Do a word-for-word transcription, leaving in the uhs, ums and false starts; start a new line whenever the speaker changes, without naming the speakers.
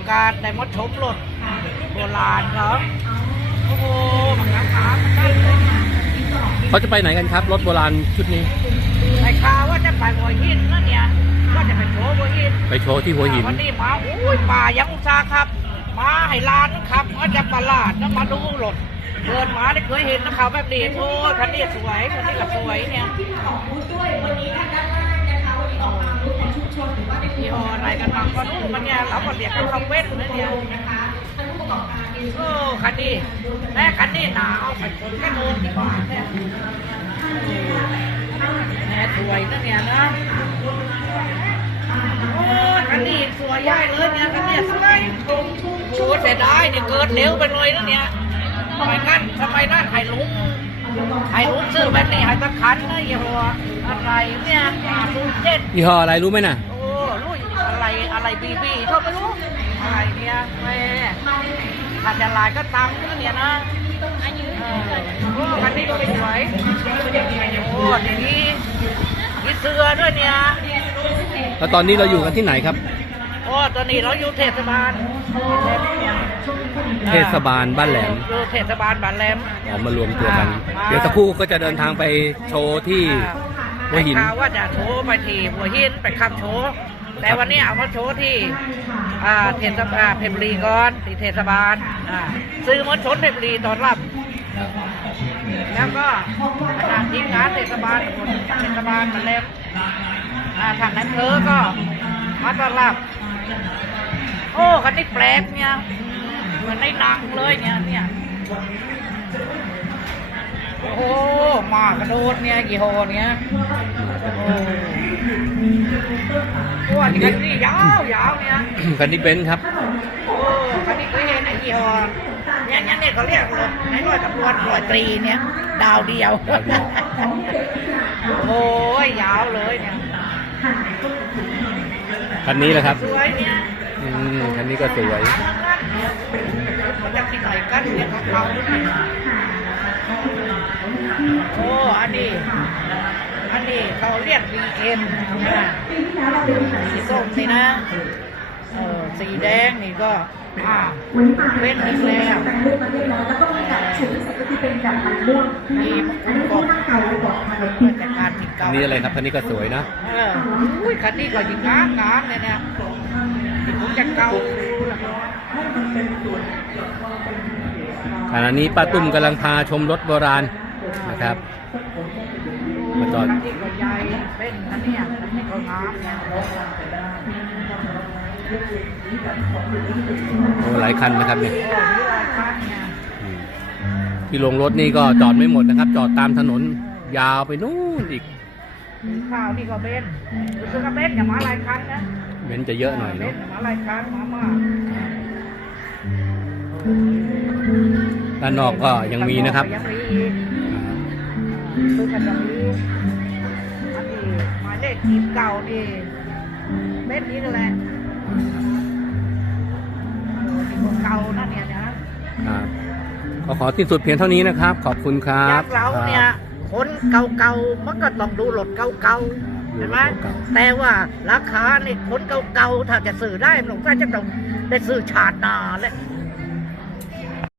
อกาสได้มาชมรถโบราณเขาโอ้โหมันราคามันได้เลย
เขาจะไปไหนกันครับรถโบราณชุดนี้
ไอ้ข่าวว่าจะไปหัวหินนะเนี่ยว่าจะไปโชว์หัวหิน
ไปโชว์ที่หัวหิน
วันนี้มาอุ้ยป่ายังอุตสาห์ครับมาให้ลานนะครับมาจากตลาดแล้วมาดูรถเดินมาได้เคยเห็นนะข่าวแบบนี้โอ้ยคันนี้สวยคันนี้ก็สวยเนี่ยยี่ห้ออะไรกันบ้างก็รู้มันเนี่ยเราก็เรียกกันคำเว้นนะเนี่ยโอ้คันนี้แม่คันนี้หนาเอาไปคนแค่โมงดีกว่าแม่แม่สวยนะเนี่ยนะโอ้คันนี้สวยย่ายเลยเนี่ยคันนี้สวยโอ้เสียดายเนี่ยเกิดเร็วไปเลยนะเนี่ยทำไมนั่นทำไมนั่นไข่ลุงไข่ลุงซื้อแบบนี้ไข่ตะคันนะยี่ห้ออะไรเนี่ยดูเจ็ด
ยี่ห้ออะไรรู้ไหมน่ะ
โอ้รู้อะไรอะไรบีบีชอบไม่รู้อะไรเนี่ยแม่ถ้าจะลายก็ตังค์เนี่ยนะเออโอ้คันนี้ก็สวยโอ้ทีนี้มีเสือด้วยเนี่ย
แล้วตอนนี้เราอยู่กันที่ไหนครับ
โอ้ตอนนี้เราอยู่เทศบาล
เทศบาลบ้านแหลม
อยู่เทศบาลบ้านแหลม
ออกมารวมตัวกัน เดี๋ยวสักครู่ก็จะเดินทางไปโชว์ที่หัวหิน
ข่าวว่าจะโชว์ไปที่หัวหินไปขับโชว์แต่วันนี้เอามาโชว์ที่อ่าเทศบาลเพชรบุรีก่อนที่เทศบาลอ่าซื้อมวลชนเพชรบุรีตอนรับ แล้วก็ทางทีมงานเทศบาลคนเทศบาลมาเล็บอ่าทางนั้นเธอก็มาต้อนรับโอ้คันนี้แปลกเนี่ยเหมือนในหนังเลยเนี่ยเนี่ยโอ้โหมากระโดดเนี่ยกี่โหเนี่ยโอ้โหคันนี้ยาวยาวเนี่ย
คันนี้เบนซ์ครับ
โอ้คันนี้เคยเห็นไอ้ยี่ห้อเนี่ยเนี่ยเนี่ยเขาเรียกรถไอ้ร้อยตำรวจร้อยตรีเนี่ย ดาวเดียว
ดาวเดียว
โอ้ยยาวเลยเนี่ย
คันนี้แหละครับ
สวยเนี่ย
อืมคันนี้ก็สวย
มันจะที่ไหนกันเนี่ยของเขาโอ้อันนี้อันนี้เขาเรียก บี เอ็ม นะสีส้มนี่นะเออสีแดงนี่ก็อ่าเป็นอีกแล้วมีมุกกบจากการติดเก่า
นี่อะไรครับคันนี้ก็สวยนะ
เอออุ้ยคันนี้ก็ยิงงามงามเนี่ยเนี่ยติดมุกจากเก่า
ขณะนี้ป้าตุ้มกำลังพาชมรถโบราณนะครับ มาจอด
คันนี้ก็ใหญ่เป็นคันนี้คันนี้ก็งามเนี่ย
โอ้หลายคันนะครับเนี่ย
โอ้มีหลายคันเนี่ย
อืมที่ลงรถนี่ก็จอดไม่หมดนะครับ จอดตามถนนยาวไปนู่นอีก
ข้าวนี่ก็เบนรู้สึกว่าเบนอย่ามาหลายคันนะ
เบนซ์จะเยอะหน่อย
เบ
เนาะ
นอย่ามาหลายคันมามา
ด้านนอกก็ยังมีนะครับ
ยังมีอีกคือกันยังมีอันนี้หมายเลขทีมเก่านี่เบนนี้ก็แหละทีมเก่านั่นเนี่ยนะครับ
ก็ขอที่สุดเพียงเท่านี้นะครับ ขอบคุณครั
อยา
บ
กเราเนี่ยคนเก่าๆมันก็ต้องดูรถเก่าๆใช่ไหมแต่ว่าราคาเนี่ยคนเก่าๆถ้าจะซื้อได้มันต้องจะต้องได้ซื้อชาติหนาแหละ